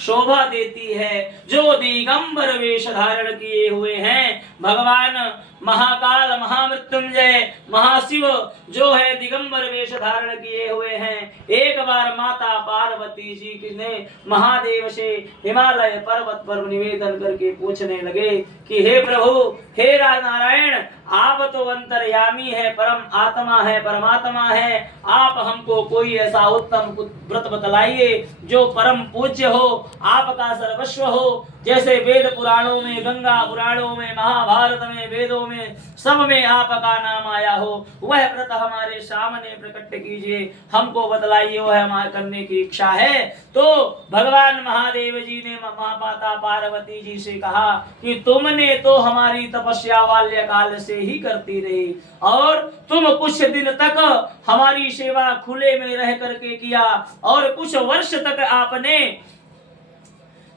शोभा देती है। जो दिगंबर वेश धारण किए हुए हैं भगवान महाकाल, महामृत्युंजय, महाशिव जो है दिगंबर वेश धारण किए हुए हैं। एक बार माता पार्वती जी ने महादेव से हिमालय पर्वत पर निवेदन करके पूछने लगे कि हे प्रभु, हे नारायण, आप तो अंतर्यामी है, परम आत्मा है, परमात्मा है, आप हमको कोई ऐसा उत्तम व्रत बतलाइए जो परम पूज्य हो, आपका सर्वस्व हो। जैसे वेद पुराणों में, गंगा पुराणों में, महाभारत में, वेदों में, सब में आपका नाम आया हो, वह व्रत हमारे सामने प्रकट कीजिए, हमको बतलाइए, वह हमारे करने की इच्छा है। तो भगवान महादेव जी ने माता पार्वती जी से कहा कि तुमने तो हमारी तपस्या बाल्यकाल से ही करती रही और तुम कुछ दिन तक हमारी सेवा खुले में रह करके किया और कुछ वर्ष तक आपने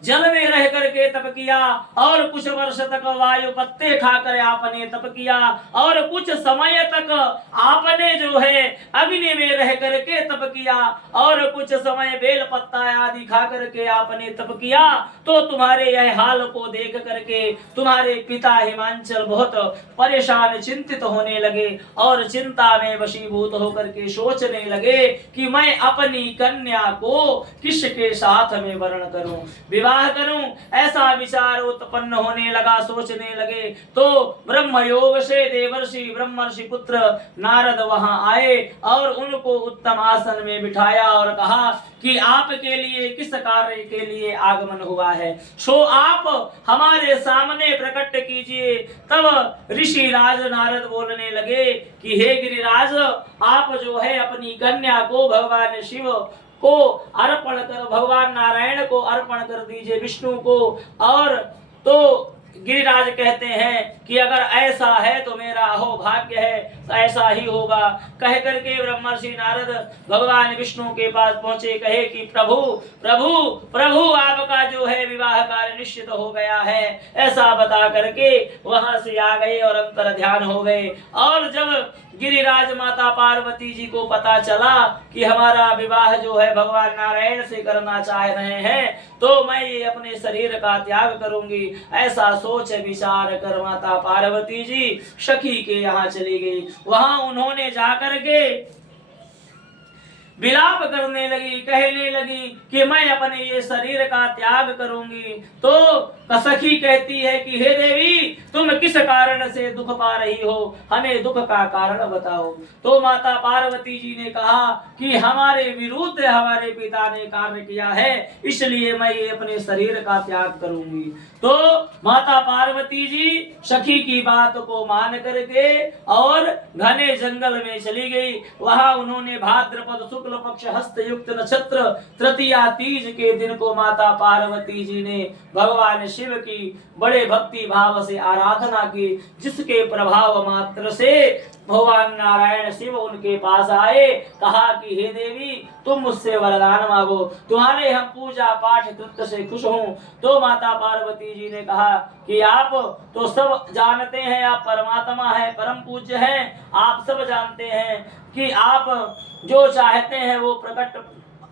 जल में रह करके तप किया और कुछ वर्ष तक वायु पत्ते खाकर आपने तप किया और कुछ समय तक आपने जो है अग्नि में रह करके तप किया और कुछ समय बेल पत्ता आदि खा करके आपने तप किया। तो तुम्हारे यह हाल को देख करके तुम्हारे पिता हिमांचल बहुत परेशान, चिंतित होने लगे और चिंता में वशीभूत होकर के सोचने लगे कि मैं अपनी कन्या को किसके साथ में वर्ण करूं, विवाह करूं, ऐसा विचार उत्पन्न होने लगा, सोचने लगे। तो ब्रह्म योग से देवर्षि ब्रह्मर्षि पुत्र नारद वहां आए और उनको उत्तम आसन में बिठाया और कहा कि आपके लिए किस कार्य के लिए आगमन हुआ है, सो आप हमारे सामने प्रकट कीजिए। तब ऋषि राज नारद बोलने लगे कि हे गिरिराज, आप जो है अपनी कन्या को भगवान शिव को अर्पण कर, भगवान नारायण को अर्पण कर दीजिए, विष्णु को। और तो गिरिराज कहते हैं कि अगर ऐसा है तो मेरा अहो भाग्य है, तो ऐसा ही होगा। कह करके ब्रह्मर्षि नारद भगवान विष्णु के पास पहुंचे, कहे कि प्रभु प्रभु प्रभु आपका जो है विवाह कार्य निश्चित हो गया है, ऐसा बता करके वहां से आ गए और अंतर ध्यान हो गए। और जब गिरिराज माता पार्वती जी को पता चला कि हमारा विवाह जो है भगवान नारायण से करना चाह रहे हैं, तो मैं ये अपने शरीर का त्याग करूंगी, ऐसा सोच विचार कर माता पार्वती जी सखी के यहाँ चली गई। वहां उन्होंने जाकर के विलाप करने लगी, कहने लगी कि मैं अपने ये शरीर का त्याग करूंगी। तो सखी कहती है कि हे देवी, तुम किस कारण से दुख पा रही हो, हमें दुख का कारण बताओ। तो माता पार्वती जी ने कहा कि हमारे विरुद्ध हमारे पिता ने कार्य किया है, इसलिए मैं ये अपने शरीर का त्याग करूंगी। तो माता पार्वती जी सखी की बात को मान करके और घने जंगल में चली गई। वहां उन्होंने भाद्रपद शुक्ल पक्ष हस्त युक्त नक्षत्र तृतीया तीज के दिन को माता पार्वती जी ने भगवान शिव की बड़े भक्ति भाव से आराधना की, जिसके प्रभाव मात्र से भगवान नारायण शिव उनके पास आए, कहा कि हे देवी, तुम मुझसे वरदान मांगो, तुम्हारे हम पूजा पाठ कृत्य से खुश हूँ। तो माता पार्वती जी ने कहा कि आप तो सब जानते हैं, आप परमात्मा है, परम पूज्य हैं, आप सब जानते हैं कि आप जो चाहते हैं वो प्रकट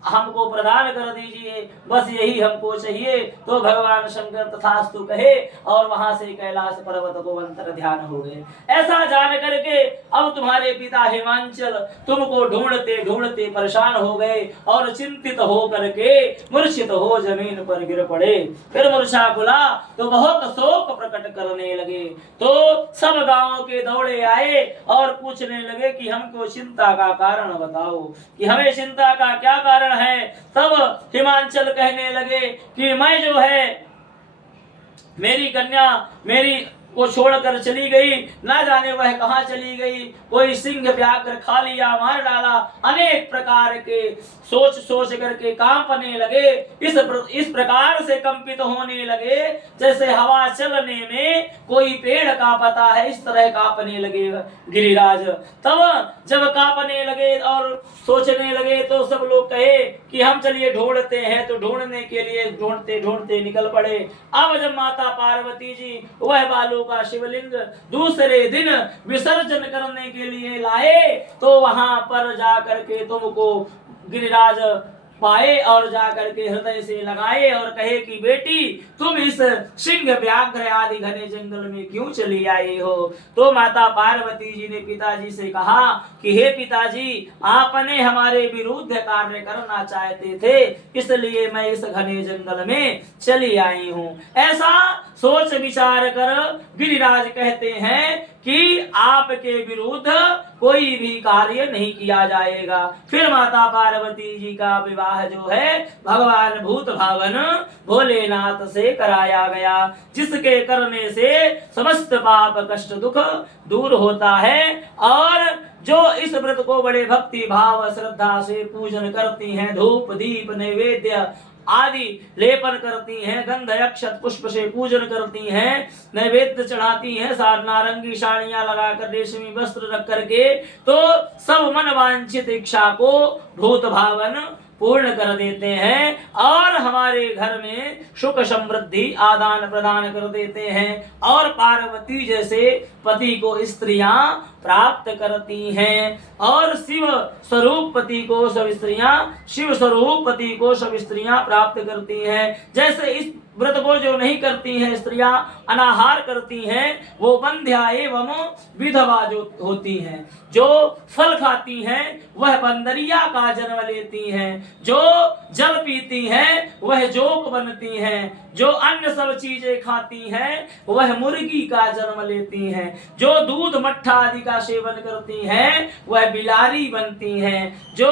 हमको प्रदान कर दीजिए, बस यही हमको चाहिए। तो भगवान शंकर तथास्तु कहे और वहां से कैलाश पर्वत को अंतर ध्यान हो गए। ऐसा जान करके अब तुम्हारे पिता हिमांचल तुमको ढूंढते ढूंढते परेशान हो गए और चिंतित हो करके मूर्छित हो जमीन पर गिर पड़े। फिर मूर्छा खुला तो बहुत शोक प्रकट करने लगे। तो सब गांवों के दौड़े आए और पूछने लगे कि हमको चिंता का कारण बताओ, कि हमें चिंता का क्या कारण है। तब हिमांचल कहने लगे कि मैं जो है, मेरी कन्या मेरी को छोड़कर चली गई, ना जाने वह कहां चली गई, कोई सिंह व्याघ्र खा लिया, मार डाला, अनेक प्रकार के सोच सोच करके कांपने लगे। इस प्रकार से कंपित होने लगे जैसे हवा चलने में कोई पेड़ कांपता है, इस तरह कांपने लगे गिरिराज। तब जब कांपने लगे और सोचने लगे तो सब लोग कहे कि हम चलिए ढूंढते हैं। तो ढूंढने के लिए ढूंढते ढूंढते निकल पड़े। अब जब माता पार्वती जी वह बालू का शिवलिंग दूसरे दिन विसर्जन करने के लिए लाए, तो वहां पर जाकर के तुमको गिरिराज पाए और जाकर के हृदय से लगाए और कहे कि बेटी तुम इस सिंह व्याघ्र आदि घने जंगल में क्यों चली आई हो। तो माता पार्वती जी ने पिताजी से कहा कि हे पिताजी, आपने हमारे विरुद्ध कार्य करना चाहते थे, इसलिए मैं इस घने जंगल में चली आई हूँ। ऐसा सोच विचार कर गिरिराज कहते हैं कि आपके विरुद्ध कोई भी कार्य नहीं किया जाएगा। फिर माता पार्वती जी का विवाह जो है भगवान भूत भावन भोलेनाथ से कराया गया, जिसके करने से समस्त पाप कष्ट दुख दूर होता है। और जो इस व्रत को बड़े भक्ति भाव श्रद्धा से पूजन करती हैं, धूप दीप नैवेद्य आदि लेपन करती हैं, गंध अक्षत पुष्प से पूजन करती हैं, नैवेद्य चढ़ाती हैं, सार नारंगी साड़ियां लगाकर रेशमी वस्त्र रख करके, तो सब मन वांछित इच्छा को भूत भावन पूर्ण कर देते हैं और हमारे घर में सुख समृद्धि आदान प्रदान कर देते हैं। और पार्वती जैसे पति को स्त्रियां प्राप्त करती हैं और शिव स्वरूप पति को सब स्त्रियां शिव स्वरूप पति को सब स्त्रियां प्राप्त करती हैं। जैसे इस व्रत को जो नहीं करती हैं स्त्रियां, अनाहार करती हैं, वो बंध्या एवं विधवा जो होती हैं। जो फल खाती हैं वह बंदरिया का जन्म लेती हैं, जो जल पीती हैं वह जोक बनती हैं, जो अन्य सब चीजें खाती हैं वह मुर्गी का जन्म लेती हैं, जो दूध मट्ठा आदि का सेवन करती हैं वह बिलारी बनती हैं, जो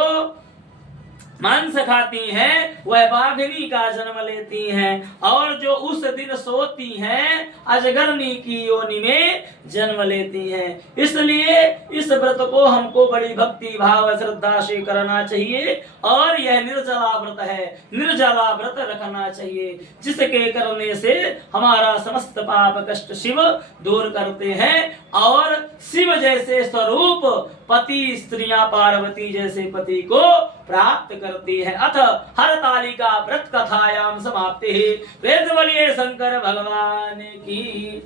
मांस खाती हैं वह बाघनी का जन्म लेती हैं, और जो उस दिन सोती हैं अजगरनी की योनि में जन्म लेती हैं। इसलिए इस व्रत को हमको बड़ी भक्ति भाव श्रद्धा से करना चाहिए और यह निर्जला व्रत है, निर्जला व्रत रखना चाहिए, जिसके करने से हमारा समस्त पाप कष्ट शिव दूर करते हैं और शिव जैसे स्वरूप पति स्त्रियां पार्वती जैसे पति को प्राप्त करती है। अथ हरतालिका व्रत कथायाम समाप्ति। वेद बोलिए शंकर भगवान की।